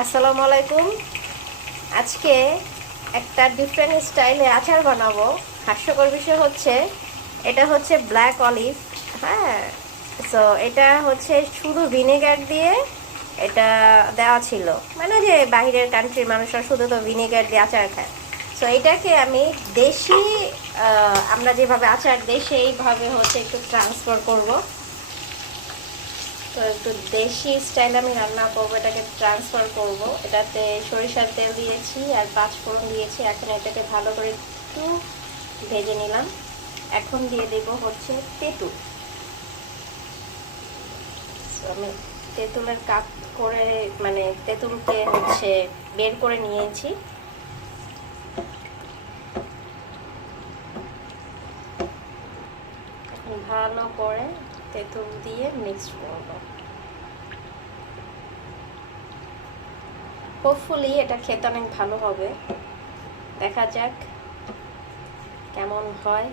আসসালামু আলাইকুম। আজকে একটা ডিফারেন্ট স্টাইলে আচার বানাবো। হাস্যকর বিষয় হচ্ছে এটা হচ্ছে ব্ল্যাক অলিভ। হ্যাঁ, সো এটা হচ্ছে শুধু ভিনেগার দিয়ে এটা দেওয়া ছিল, মানে যে বাইরের কান্ট্রির মানুষরা শুধু তো ভিনেগার দিয়ে আচার খায়। সো এটাকে আমি দেশি, আমরা যেভাবে আচার দিই সেইভাবে হচ্ছে একটু ট্রান্সফার করব। তো একটু দেশি স্টাইলে আমি রান্না করবো, এটাকে ট্রান্সফার করব। এটাতে সরিষার তেল দিয়েছি আর পাঁচ ফোড়ন দিয়েছি। এখন এটাকে ভালো করে একটু ভেজে নিলাম। এখন দিয়ে দেব হচ্ছে তেঁতুল। আমি তেঁতুলের কাপ করে, মানে তেঁতুলকে হচ্ছে বের করে নিয়েছি। ভালো করে তেঁতুল দিয়ে মিক্স করবো। হোপফুলি এটা খেতে অনেক ভালো হবে। দেখা যাক কেমন হয়।